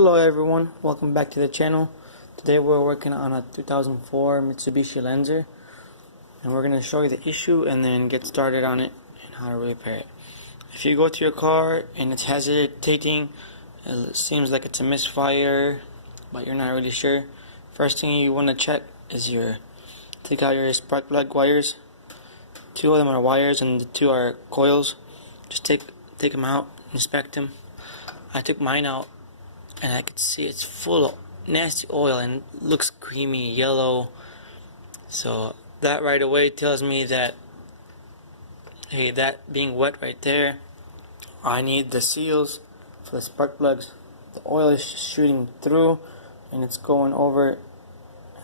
Hello everyone, welcome back to the channel. Today we're working on a 2004 Mitsubishi Lancer, and we're going to show you the issue and then get started on it and how to repair it. If you go to your car and it's hesitating, it seems like it's a misfire, but you're not really sure, first thing you want to check is take out your spark plug wires. 2 of them are wires and the 2 are coils. Just take them out, inspect them. I took mine out and I could see it's full of nasty oil and looks creamy yellow, so that right away tells me that, hey, that being wet right there, I need the seals for the spark plugs. The oil is shooting through and it's going over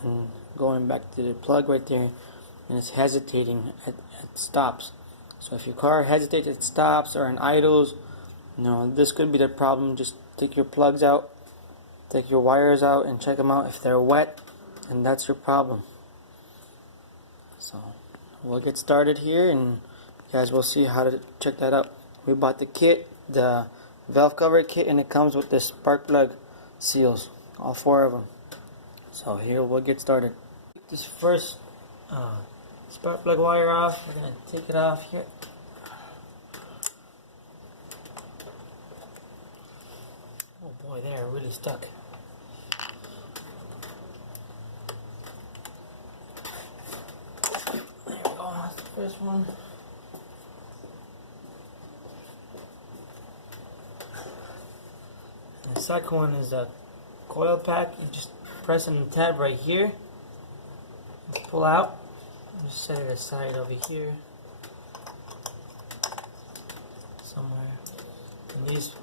and going back to the plug right there, and it's hesitating at stops. So if your car hesitates at stops or in idles, this could be the problem. Just take your plugs out, take your wires out, and check them out. If they're wet, and that's your problem. So we'll get started here, and you guys will see how to check that out. We bought the kit, the valve cover kit, and it comes with the spark plug seals, all 4 of them. So here we'll get started. Take this first spark plug wire off. We're gonna take it off here. Oh boy, they're really stuck. There we go, that's the first one. And the second one is a coil pack. You just press on the tab right here, pull out, and just set it aside over here somewhere. And these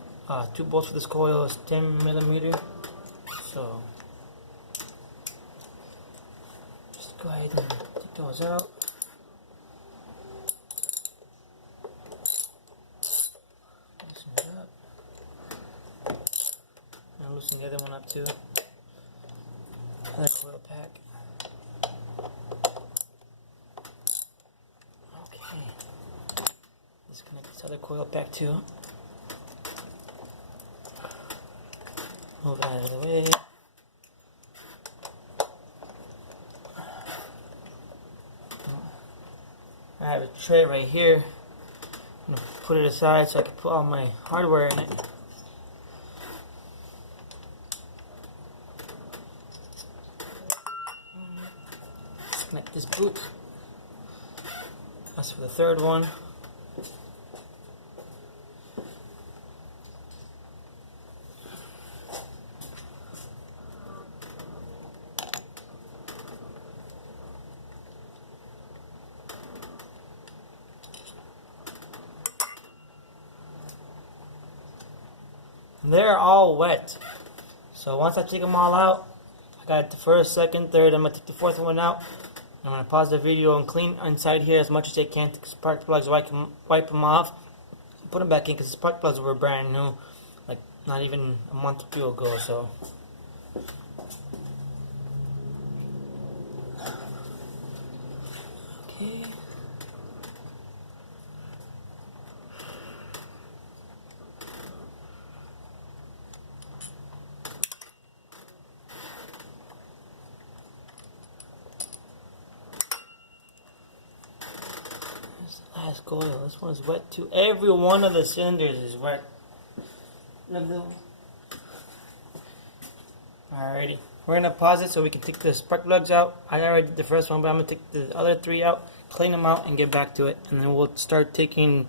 2 bolts for this coil is 10mm, so just go ahead and take those out. Loosen it up, and loosen the other one up too. Another coil pack. Okay, disconnect this other coil pack too. Move it out of the way. I have a tray right here. I'm going to put it aside so I can put all my hardware in it. Disconnect this boot. That's for the third one. They're all wet, so once I take them all out, I got the first, second, third. I'm going to take the 4th one out. I'm going to pause the video and clean inside here as much as I can. Take the spark plugs, wipe them off, put them back in, because the spark plugs were brand new, like not even a month or 2 ago. So okay. Last coil. This one's wet too. Every one of the cylinders is wet. Alrighty. We're gonna pause it so we can take the spark plugs out. I already did the first one, but I'm gonna take the other 3 out, clean them out, and get back to it. And then we'll start taking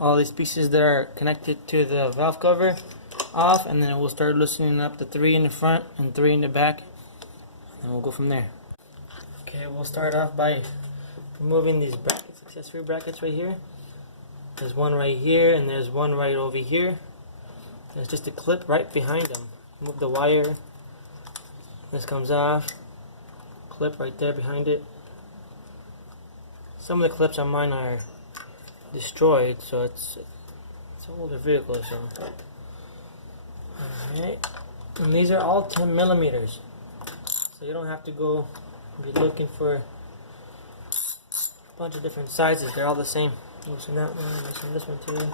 all these pieces that are connected to the valve cover off, and then we'll start loosening up the 3 in the front and 3 in the back, and we'll go from there. Okay, we'll start off by removing these brackets, accessory brackets right here. There's one right here and there's one right over here. There's just a clip right behind them. Move the wire. This comes off. Clip right there behind it. Some of the clips on mine are destroyed, so it's an older vehicle. So, alright. And these are all 10mm. So you don't have to go be looking for bunch of different sizes. They're all the same. Loosen that one, loosen this one too.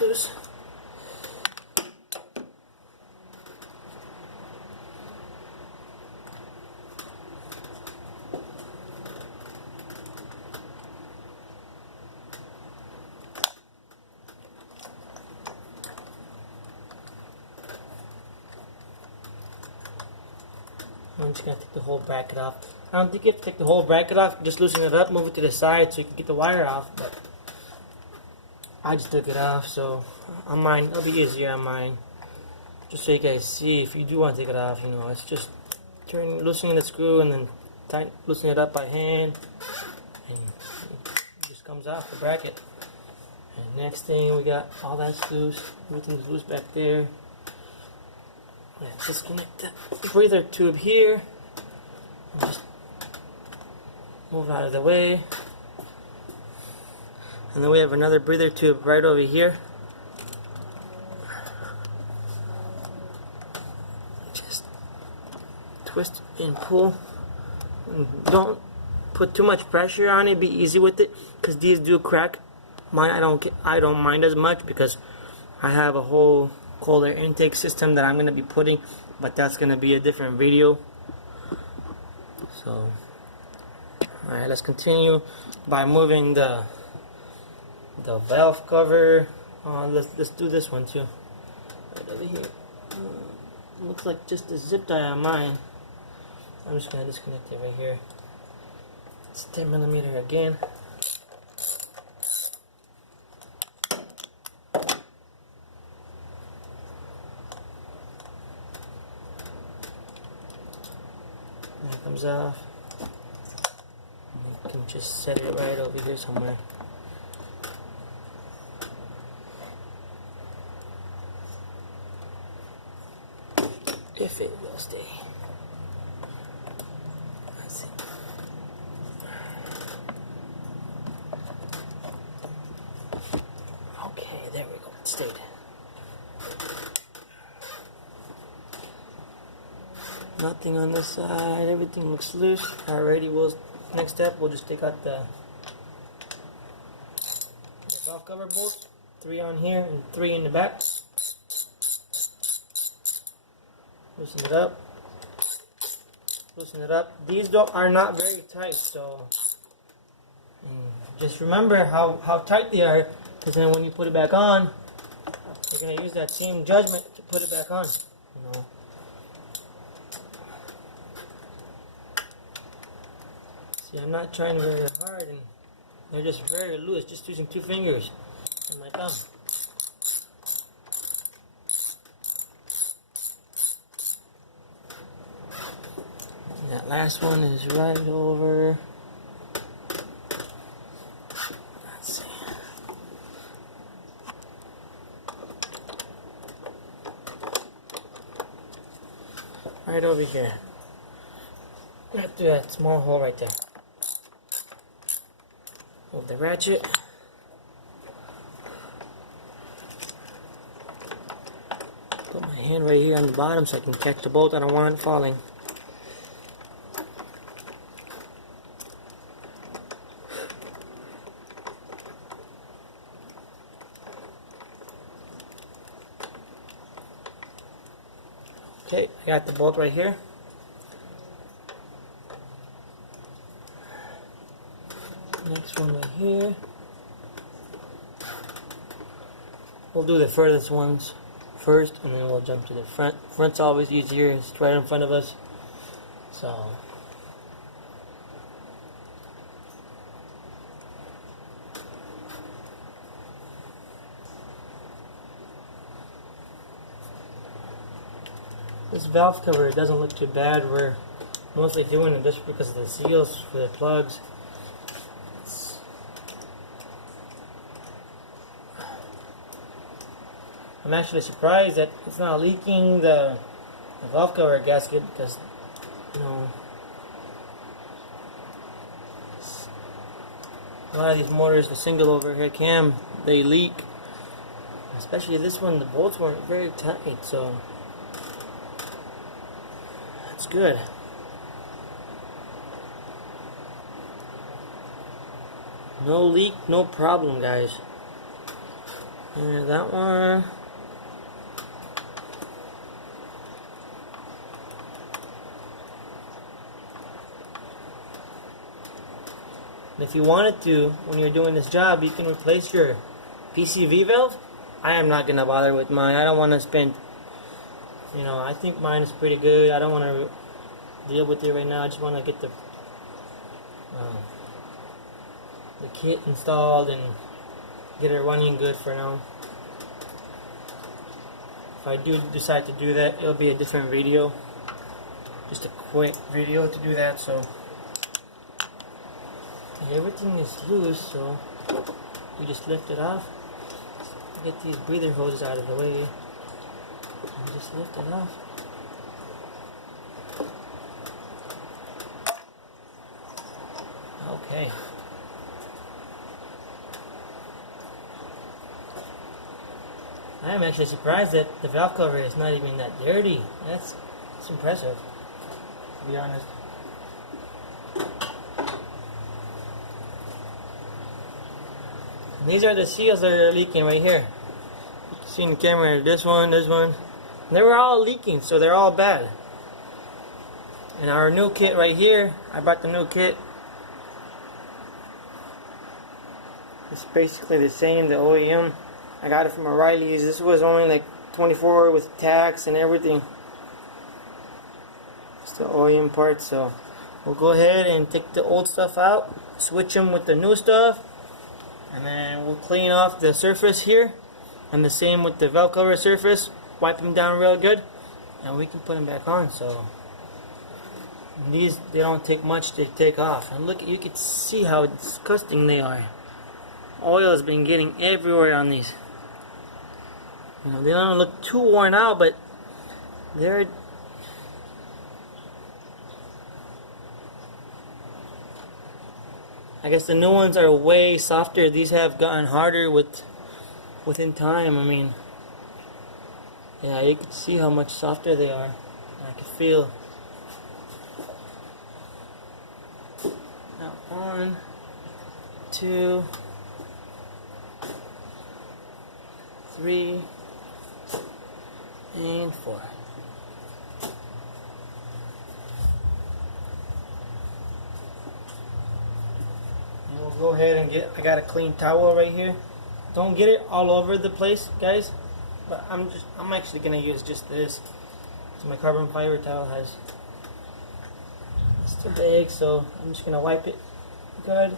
loose. I'm just going to take the whole bracket off. I don't think you have to take the whole bracket off. Just loosen it up, move it to the side so you can get the wire off. But I just took it off, so on mine, it'll be easier on mine. Just so you guys see, if you do want to take it off, you know, it's just loosening the screw and then loosening it up by hand. And it just comes off the bracket. And next thing, we got all that's loose. Everything's loose back there. Let's disconnect the breather tube here. And just move out of the way. And then we have another breather tube right over here. Just twist and pull. And don't put too much pressure on it. Be easy with it, because these do crack. Mine, I don't mind as much because I have a whole cold air intake system that I'm going to be putting, but that's going to be a different video. So, alright, let's continue by moving the valve cover. Let's do this one too. Right over here. Looks like just a zip tie on mine. I'm just going to disconnect it right here. It's 10mm again. That comes off. You can just set it right over here somewhere. If it will stay. Let's see. Okay, there we go. It stayed. Nothing on this side. Everything looks loose. Alrighty, next step, we'll just take out the valve cover bolts. 3 on here and 3 in the back. Loosen it up. Loosen it up. These are not very tight, so just remember how tight they are, because then when you put it back on, you're going to use that same judgment to put it back on. You know. See, I'm not trying very hard, and they're just very loose, just using 2 fingers and my thumb. And that last one is right over. Let's see. Right over here. Right through that small hole right there. Move the ratchet. Put my hand right here on the bottom so I can catch the bolt. I don't want it falling. Okay, I got the bolt right here. Next one right here. We'll do the furthest ones first, and then we'll jump to the front. Front's always easier, it's right in front of us. So this valve cover doesn't look too bad. We're mostly doing it just because of the seals for the plugs. I'm actually surprised that it's not leaking the valve cover gasket, because, you know, a lot of these motors, the single overhead cam, they leak. Especially this one, the bolts weren't very tight, so that's good. No leak, no problem, guys. And that one. And if you wanted to, when you're doing this job, you can replace your PCV valve. I am not gonna bother with mine. I don't want to spend, you know, I think mine is pretty good. I don't want to deal with it right now. I just want to get the kit installed and get it running good for now. If I do decide to do that, it'll be a different video, just a quick video to do that. So everything is loose, so we just lift it off. Get these breather hoses out of the way and just lift it off. Okay. I am actually surprised that the valve cover is not even that dirty. That's impressive, to be honest. And these are the seals that are leaking right here. You can see in the camera, this one. And they were all leaking, so they're all bad. And our new kit right here, I bought the new kit. It's basically the same, the OEM. I got it from O'Reilly's. This was only like $24 with tax and everything. It's the OEM part, so we'll go ahead and take the old stuff out, switch them with the new stuff, and then we'll clean off the surface here, and the same with the valve cover surface. Wipe them down real good, and we can put them back on. So these, they don't take much to take off. And look, you can see how disgusting they are. Oil has been getting everywhere on these. You know, they don't look too worn out, but they're I guess the new ones are way softer. These have gotten harder within time. I mean, yeah, you can see how much softer they are. I can feel. Now 1, 2, 3, and 4. And we'll go ahead and I got a clean towel right here. Don't get it all over the place, guys. But I'm actually gonna use just this. So my carbon fiber towel it's too big, so I'm just gonna wipe it good.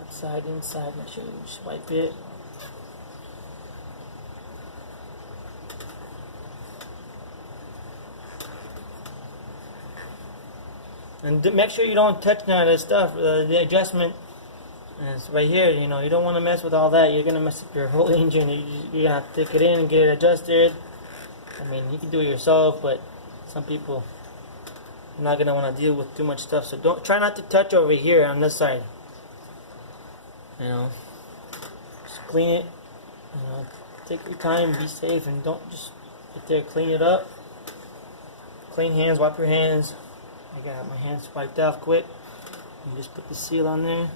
Outside, inside, make sure you just wipe it. And make sure you don't touch none of this stuff. The adjustment is right here. You know, you don't want to mess with all that. You're gonna mess up your whole engine. You're gonna have to take it in and get it adjusted. I mean, you can do it yourself, but some people are not gonna want to deal with too much stuff. So try not to touch over here on this side. You know, just clean it. You know, take your time, be safe, and don't just sit there. Clean it up. Clean hands. Wipe your hands. I got my hands wiped off quick. And just put the seal on there.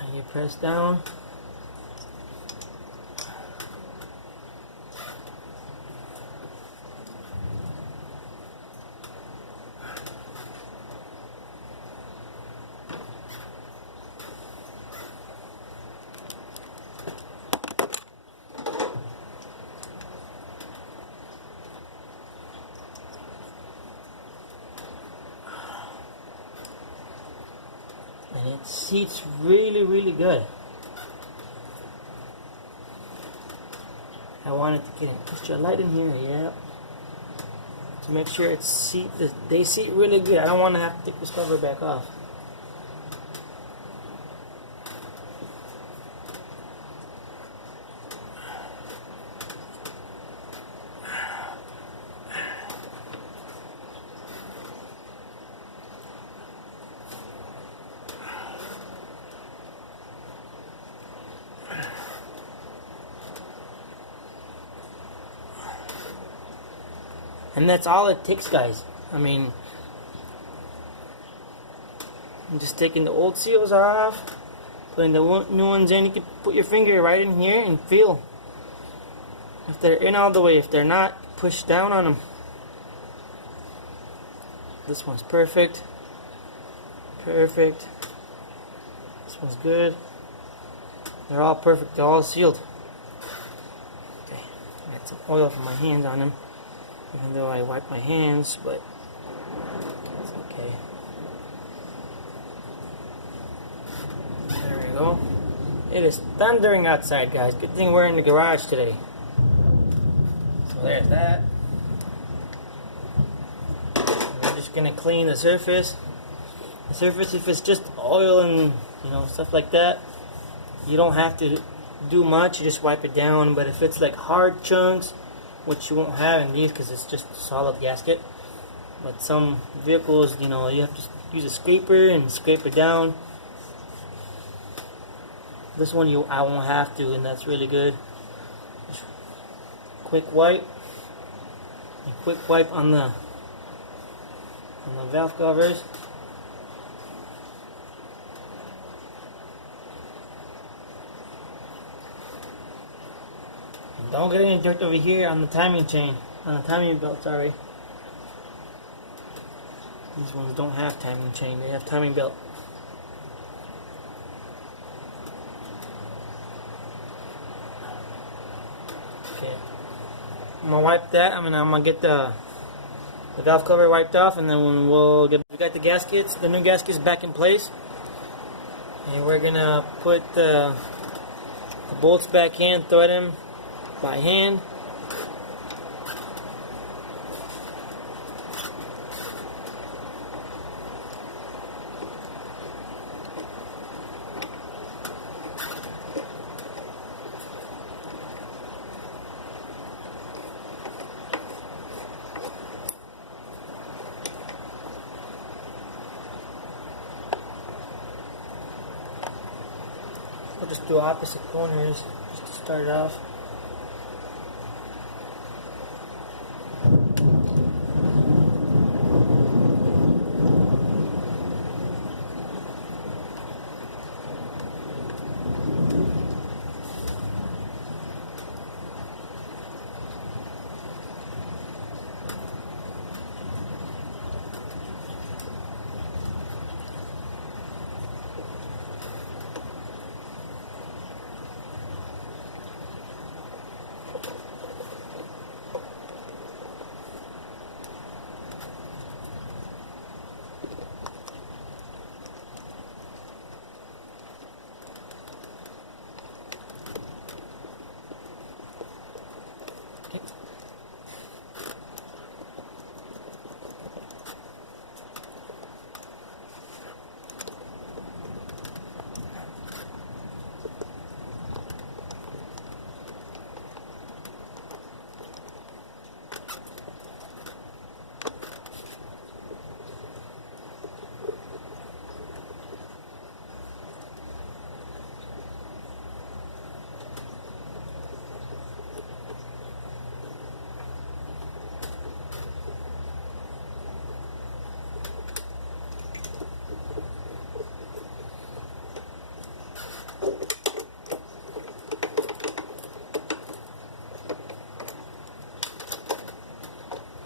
And you press down. And it seats really, really good. I wanted to get an extra light in here, yeah. To make sure they seat really good. I don't want to have to take this cover back off. And that's all it takes, guys. I mean, I'm just taking the old seals off, putting the new ones in. You can put your finger right in here and feel if they're in all the way. If they're not, push down on them. This one's perfect. Perfect. This one's good. They're all perfect. They're all sealed. Okay, I got some oil from my hands on them, even though I wipe my hands, but it's okay. There we go. It is thundering outside, guys. Good thing we're in the garage today. So there's that. We're just gonna clean the surface. The surface, if it's just oil and stuff like that, you don't have to do much. You just wipe it down. But if it's like hard chunks, which you won't have in these because it's just a solid gasket, but some vehicles, you have to use a scraper and scrape it down. This one I won't have to, and that's really good. Just quick wipe. A quick wipe on the valve covers. Don't get any dirt over here on the timing chain, on the timing belt, sorry. These ones don't have timing chain, they have timing belt. Okay, I'm gonna wipe that. I'm gonna get the valve cover wiped off, and then we got the gaskets, the new gaskets back in place, and we're gonna put the bolts back in, thread them by hand. We'll just do opposite corners just to start it off.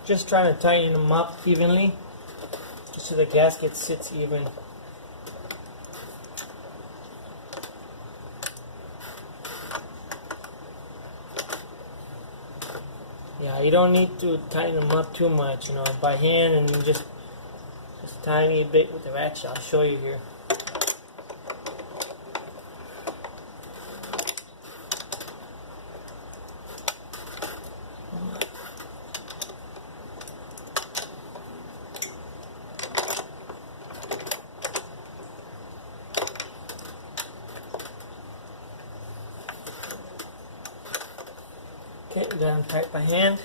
Just trying to tighten them up evenly, just so the gasket sits even. Yeah, you don't need to tighten them up too much, by hand, and just a tiny bit with the ratchet. I'll show you here. Okay, got them tight by hand.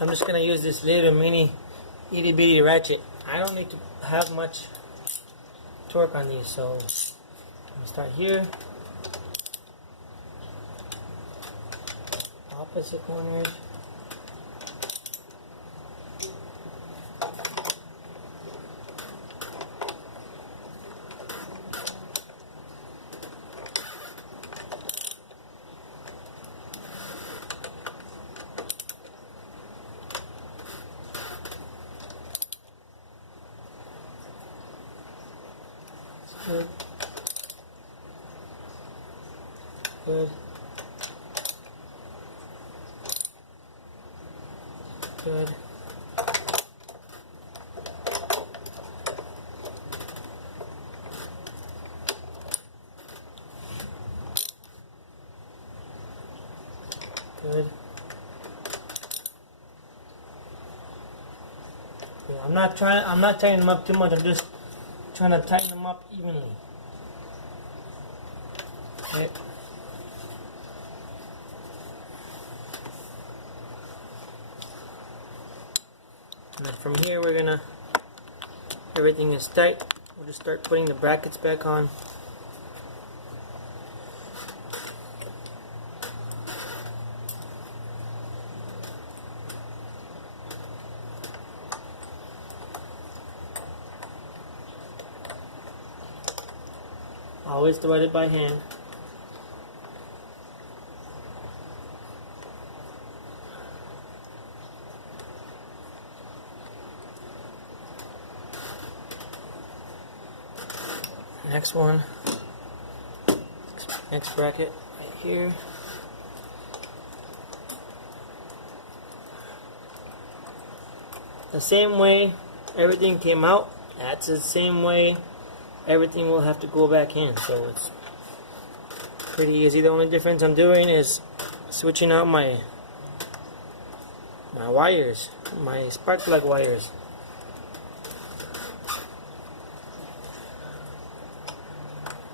I'm just going to use this little mini itty bitty ratchet. I don't need to have much torque on these, so I'm going to start here. Opposite corners. Good. Good. Good. Good. Yeah, I'm not tightening them up too much, I'm just trying to tighten them up evenly. Okay. And then from here everything is tight. We'll just start putting the brackets back on. Always thread it by hand. Next one, next bracket right here. The same way everything came out, that's the same way everything will have to go back in. So it's pretty easy. The only difference I'm doing is switching out my wires, my spark plug wires.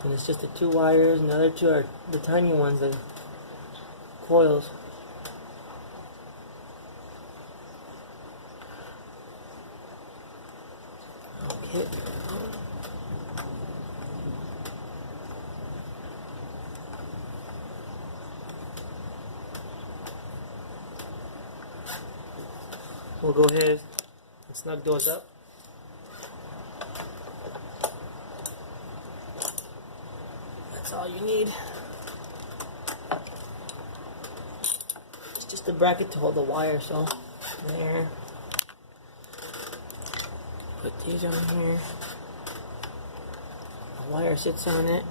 And it's just the 2 wires, and the other 2 are the tiny ones, the coils. Okay. We'll go ahead and snug those up. That's all you need. It's just a bracket to hold the wire, so there. Put these on here. The wire sits on it.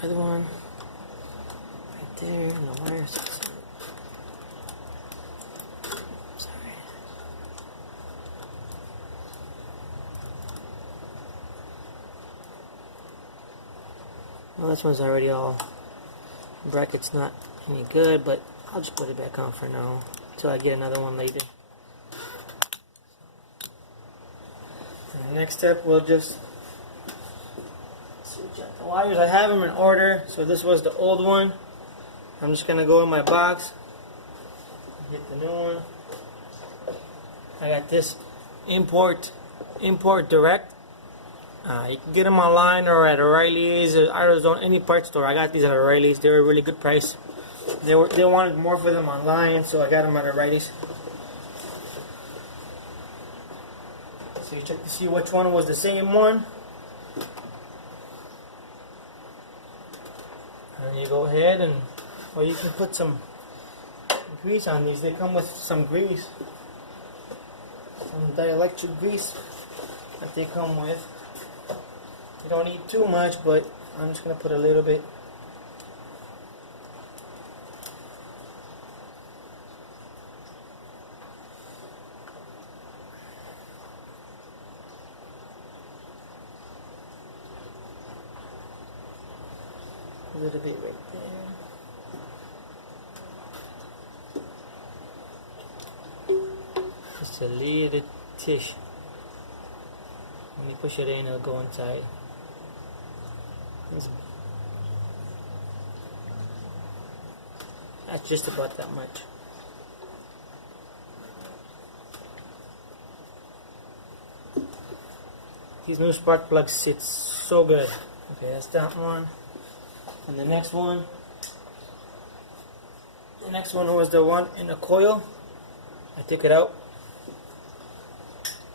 The other one right there, and the wire sits on it. Well, this one's already all, bracket's not any good, but I'll just put it back on for now until I get another one later. And the next step, we'll just switch out the wires. I have them in order, so this was the old one. I'm just going to go in my box, hit the new one. I got this import direct. You can get them online or at O'Reilly's or AutoZone, any parts store. I got these at O'Reilly's. They were a really good price. They wanted more for them online, so I got them at O'Reilly's. So you check to see which one was the same one. And you go ahead or you can put some grease on these. They come with some grease, some dielectric grease that they come with. You don't need too much, but I'm just going to put a little bit. A little bit right there. Just a little tish. When you push it in, it'll go inside. That's just about that much. These new spark plugs sit so good. Okay, that's that one. And the next one was the one in the coil. I took it out.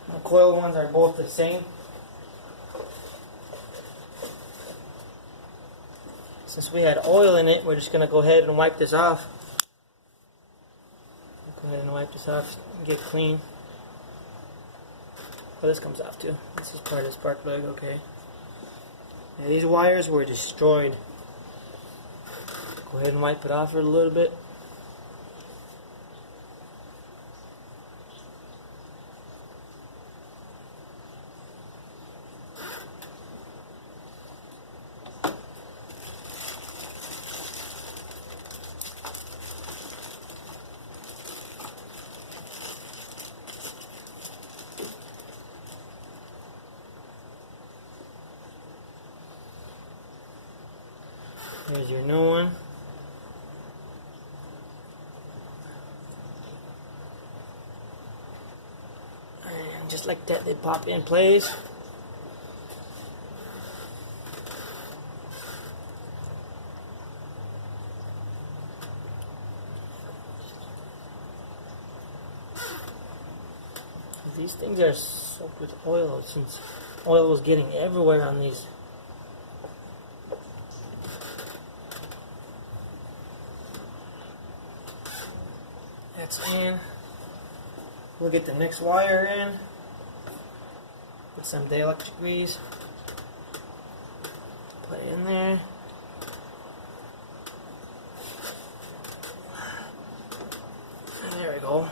The coil ones are both the same. Since we had oil in it, we're just going to go ahead and wipe this off. Go ahead and wipe this off and get clean. Oh, this comes off too. This is part of the spark plug, okay. Yeah, these wires were destroyed. Go ahead and wipe it off for a little bit. Here's your new one. And just like that, they pop in place. These things are soaked with oil, since oil was getting everywhere on these. That's in. We'll get the next wire in. Put some dielectric grease. Put it in there. And there we go.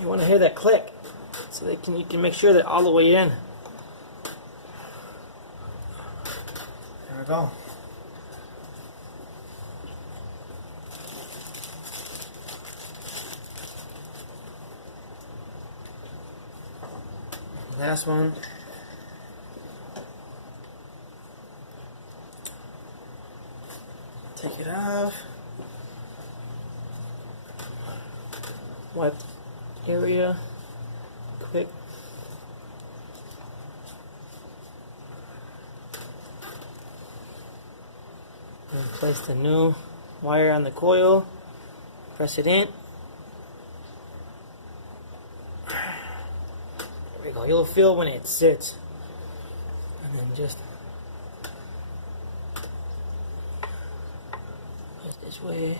You want to hear that click, so you can make sure they're all the way in. There we go. Last one. Take it off. Wipe the area quick. And place the new wire on the coil. Press it in. There we go. You'll feel when it sits. And then just put it this way.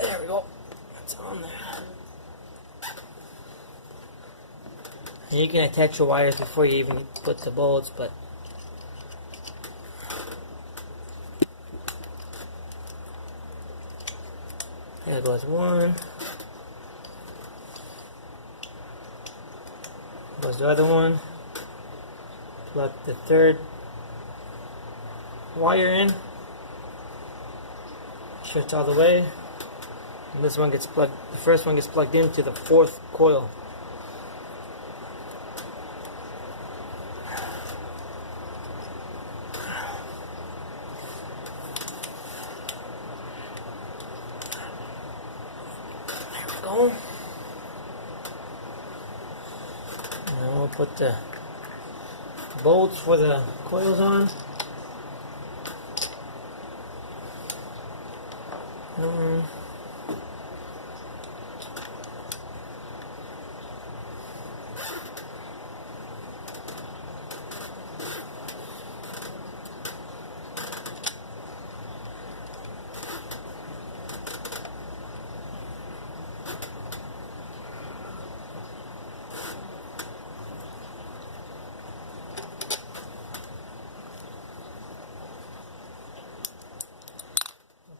There we go. That's on there. And you can attach your wires before you even put the bolts, but there goes one. Goes the other one. Plug the third wire in. Shuts all the way. And this one gets plugged, the first one gets plugged into the fourth coil. There we go. And then we'll put the bolts for the coils on.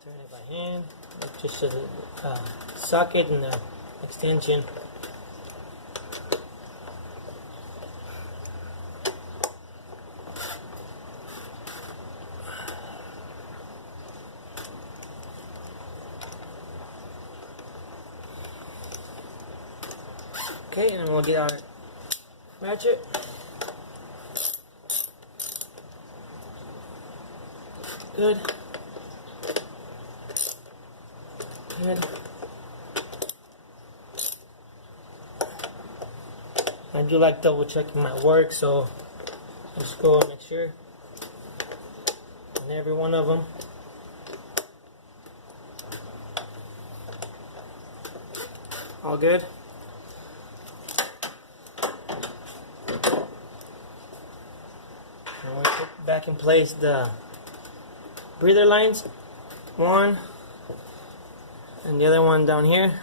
Turn it by hand. It's just a socket and the extension. Okay, and then we'll get our ratchet. Good. Good. I do like double checking my work, so just go and make sure on every one of them. All good. And we'll put back in place the breather lines. One. And the other one down here.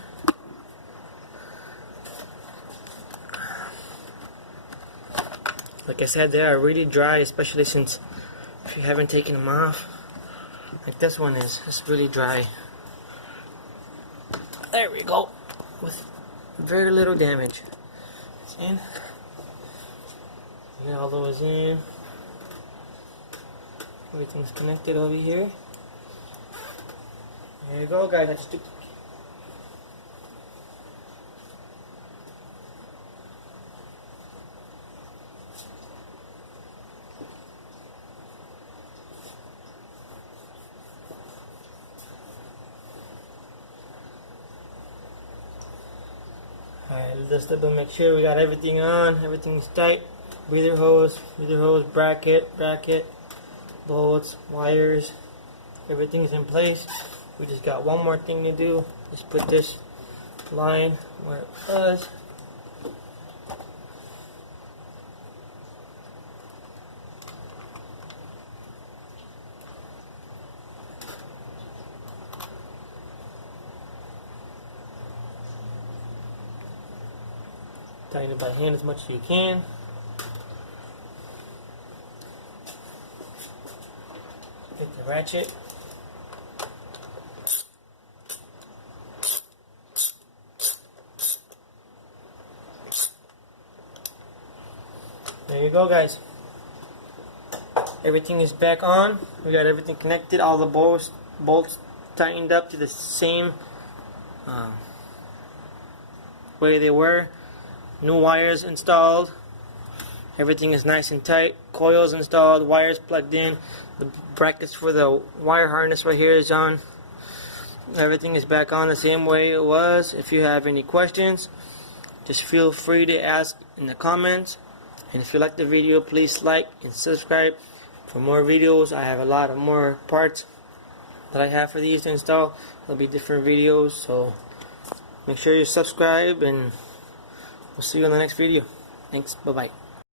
Like I said, they are really dry, especially since if you haven't taken them off. Like this one is. It's really dry. There we go. With very little damage. See? Get all those in. Everything's connected over here. There you go, guys. Let's do. Alright, let's double make sure we got everything on, everything's tight. Breather hose, bracket, bolts, wires, everything's in place. We just got one more thing to do. Just put this line where it was. Tighten it by hand as much as you can. Take the ratchet. There you go, guys. Everything is back on. We got everything connected. All the bolts tightened up to the same way they were. New wires installed. Everything is nice and tight. Coils installed. Wires plugged in. The brackets for the wire harness right here is on. Everything is back on the same way it was. If you have any questions, just feel free to ask in the comments. And if you like the video, please like and subscribe for more videos. I have a lot of more parts that I have for these to install. There'll be different videos, so make sure you subscribe, and we'll see you in the next video. Thanks. Bye-bye.